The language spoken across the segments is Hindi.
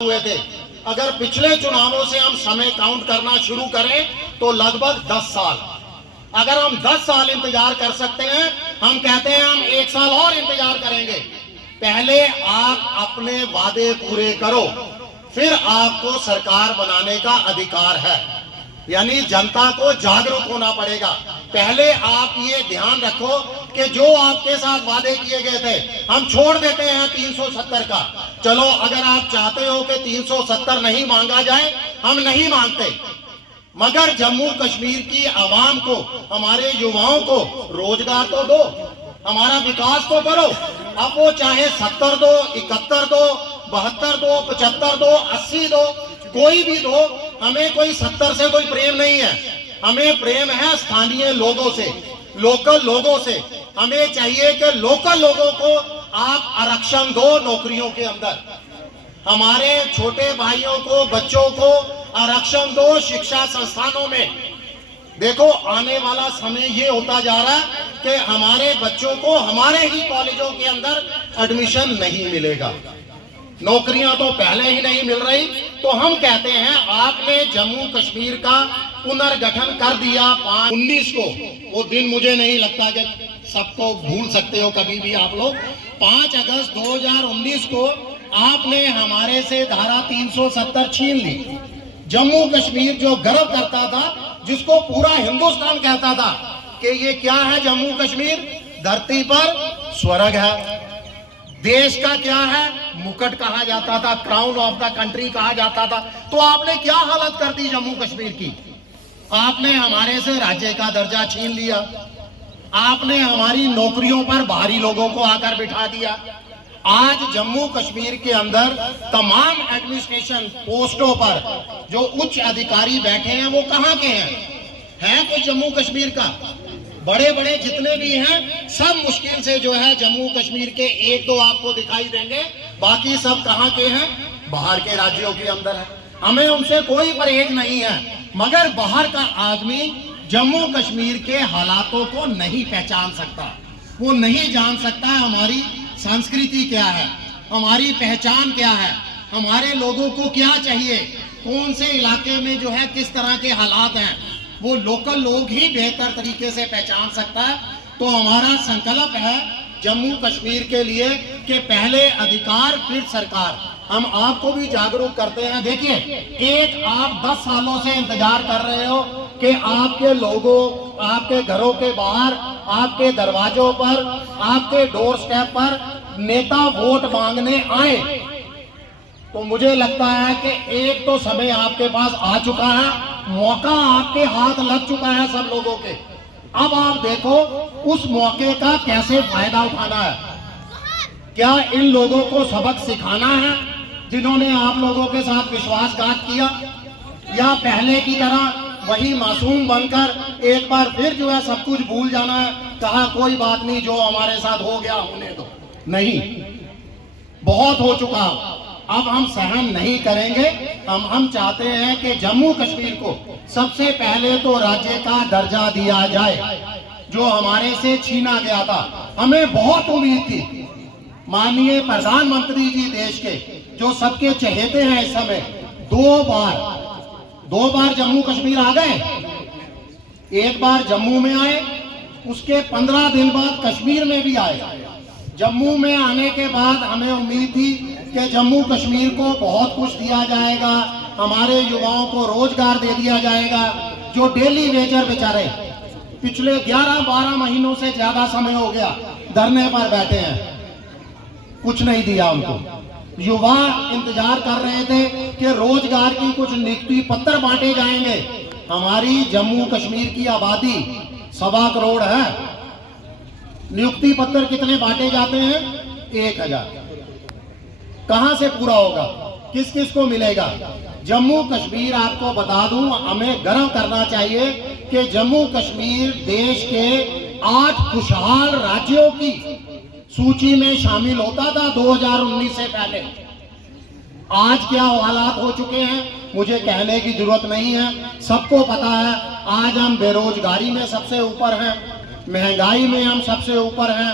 हुए थे। अगर पिछले चुनावों से हम समय काउंट करना शुरू करें तो लगभग 10 साल। अगर हम 10 साल इंतजार कर सकते हैं, हम कहते हैं हम 1 साल और इंतजार करेंगे। पहले आप अपने वादे पूरे करो, फिर आपको सरकार बनाने का अधिकार है। यानी जनता को जागरूक होना पड़ेगा। पहले आप ये ध्यान रखो कि जो आपके साथ वादे किए गए थे हम छोड़ देते हैं 370 का। चलो, अगर आप चाहते हो कि 370 नहीं मांगा जाए, हम नहीं मांगते, मगर जम्मू कश्मीर की आवाम को, हमारे युवाओं को रोजगार तो दो, हमारा विकास तो करो। अब वो चाहे 70 दो, 71 दो, 72 दो, 75 दो, 80 दो, कोई भी दो। हमें कोई 70 से कोई प्रेम नहीं है। हमें प्रेम है स्थानीय लोगों से, लोकल लोगों से। हमें चाहिए कि लोकल लोगों को आप आरक्षण दो नौकरियों के अंदर, हमारे छोटे भाइयों को, बच्चों को आरक्षण दो शिक्षा संस्थानों में। देखो, आने वाला समय ये होता जा रहा है कि हमारे बच्चों को हमारे ही कॉलेजों के अंदर एडमिशन नहीं मिलेगा, नौकरियां तो पहले ही नहीं मिल रही। तो हम कहते हैं, आपने जम्मू कश्मीर का पुनर्गठन कर दिया 5/19 को। वो दिन मुझे नहीं लगता कि सबको भूल सकते हो कभी भी आप लोग। 5 अगस्त 2019 को आपने हमारे से धारा 370 छीन ली। जम्मू कश्मीर जो गर्व करता था, जिसको पूरा हिंदुस्तान कहता था कि ये क्या है जम्मू कश्मीर, धरती पर स्वर्ग है, देश का क्या है, मुकुट कहा जाता था, क्राउन ऑफ द कंट्री कहा जाता था। तो आपने क्या हालत कर दी जम्मू कश्मीर की। आपने हमारे से राज्य का दर्जा छीन लिया। आपने हमारी नौकरियों पर बाहरी लोगों को आकर बिठा दिया। आज जम्मू कश्मीर के अंदर तमाम एडमिनिस्ट्रेशन पोस्टों पर जो उच्च अधिकारी बैठे हैं, वो कहाँ के हैं कोई जम्मू कश्मीर का? बड़े बड़े जितने भी हैं, सब मुश्किल से जो है जम्मू कश्मीर के 1-2 आपको दिखाई देंगे, बाकी सब कहाँ के हैं? बाहर के राज्यों के अंदर है। हमें उनसे कोई परहेज नहीं है, मगर बाहर का आदमी जम्मू कश्मीर के हालातों को नहीं पहचान सकता। वो नहीं जान सकता हमारी संस्कृति क्या है, हमारी पहचान क्या है, हमारे लोगों को क्या चाहिए, कौन से इलाके में जो है किस तरह के हालात हैं, वो लोकल लोग ही बेहतर तरीके से पहचान सकता है। तो हमारा संकल्प है जम्मू कश्मीर के लिए कि पहले अधिकार फिर सरकार। हम आपको भी जागरूक करते हैं। देखिए, एक आप 10 सालों से इंतजार कर रहे हो कि आपके लोगों, आपके घरों के बाहर, आपके दरवाजों पर, आपके डोर स्टेप पर नेता वोट मांगने आए। तो मुझे लगता है कि एक तो समय आपके पास आ चुका है, मौका आपके हाथ लग चुका है सब लोगों के। अब आप देखो उस मौके का कैसे फायदा उठाना है। क्या इन लोगों को सबक सिखाना है जिन्होंने आप लोगों के साथ विश्वासघात किया, या पहले की तरह वही मासूम बनकर एक बार फिर जो है सब कुछ भूल जाना है, कहा कोई बात नहीं, जो हमारे साथ हो गया होने दो? नहीं, बहुत हो चुका, अब हम सहन नहीं करेंगे। हम चाहते हैं कि जम्मू कश्मीर को सबसे पहले तो राज्य का दर्जा दिया जाए, जो हमारे से छीना गया था। हमें बहुत उम्मीद थी, माननीय प्रधानमंत्री जी देश के, जो सबके चहेते हैं इस समय, 2 बार जम्मू कश्मीर आ गए। एक बार जम्मू में आए, उसके 15 दिन बाद कश्मीर में भी आए। जम्मू में आने के बाद हमें उम्मीद थी कि जम्मू कश्मीर को बहुत कुछ दिया जाएगा, हमारे युवाओं को रोजगार दे दिया जाएगा। जो डेली वेजर बेचारे पिछले 11-12 महीनों से ज्यादा समय हो गया धरने पर बैठे हैं, कुछ नहीं दिया उनको। युवा इंतजार कर रहे थे कि रोजगार की कुछ नियुक्ति पत्र बांटे जाएंगे। हमारी जम्मू कश्मीर की आबादी 1.25 करोड़ है, नियुक्ति पत्र कितने बांटे जाते हैं? 1000। कहां से पूरा होगा? किस किस को मिलेगा? जम्मू कश्मीर, आपको बता दूं, हमें गर्व करना चाहिए कि जम्मू कश्मीर देश के 8 खुशहाल राज्यों की सूची में शामिल होता था 2019 से पहले। आज क्या हालात हो चुके हैं मुझे कहने की जरूरत नहीं है, सबको पता है। आज हम बेरोजगारी में सबसे ऊपर हैं, महंगाई में हम सबसे ऊपर हैं,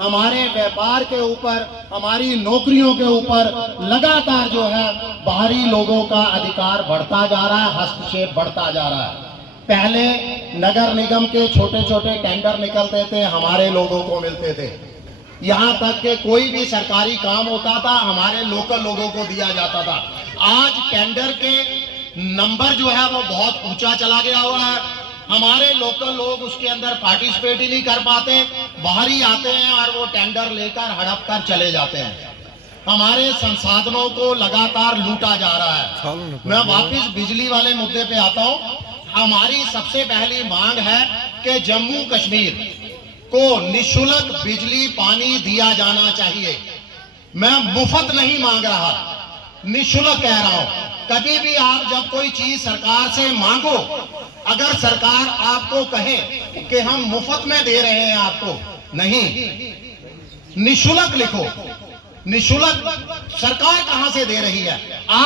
हमारे व्यापार के ऊपर, हमारी नौकरियों के ऊपर लगातार जो है बाहरी लोगों का अधिकार बढ़ता जा रहा है, हस्तक्षेप बढ़ता जा रहा है। पहले नगर निगम के छोटे छोटे टेंडर निकलते थे, हमारे लोगों को मिलते थे। यहाँ तक कि कोई भी सरकारी काम होता था हमारे लोकल लोगों को दिया जाता था। आज टेंडर के नंबर जो है वो बहुत ऊंचा चला गया हुआ है। हमारे लोकल लोग उसके अंदर पार्टिसिपेट ही नहीं कर पाते, बाहरी आते हैं और वो टेंडर लेकर हड़प कर चले जाते हैं। हमारे संसाधनों को लगातार लूटा जा रहा है। मैं वापस बिजली वाले मुद्दे पे आता हूँ। हमारी सबसे पहली मांग है कि जम्मू कश्मीर को निःशुल्क बिजली पानी दिया जाना चाहिए। मैं मुफ्त नहीं मांग रहा, निःशुल्क कह रहा हूं। कभी भी आप जब कोई चीज सरकार से मांगो, अगर सरकार आपको कहे कि हम मुफ्त में दे रहे हैं आपको, नहीं, निःशुल्क लिखो। निःशुल्क सरकार कहां से दे रही है? आप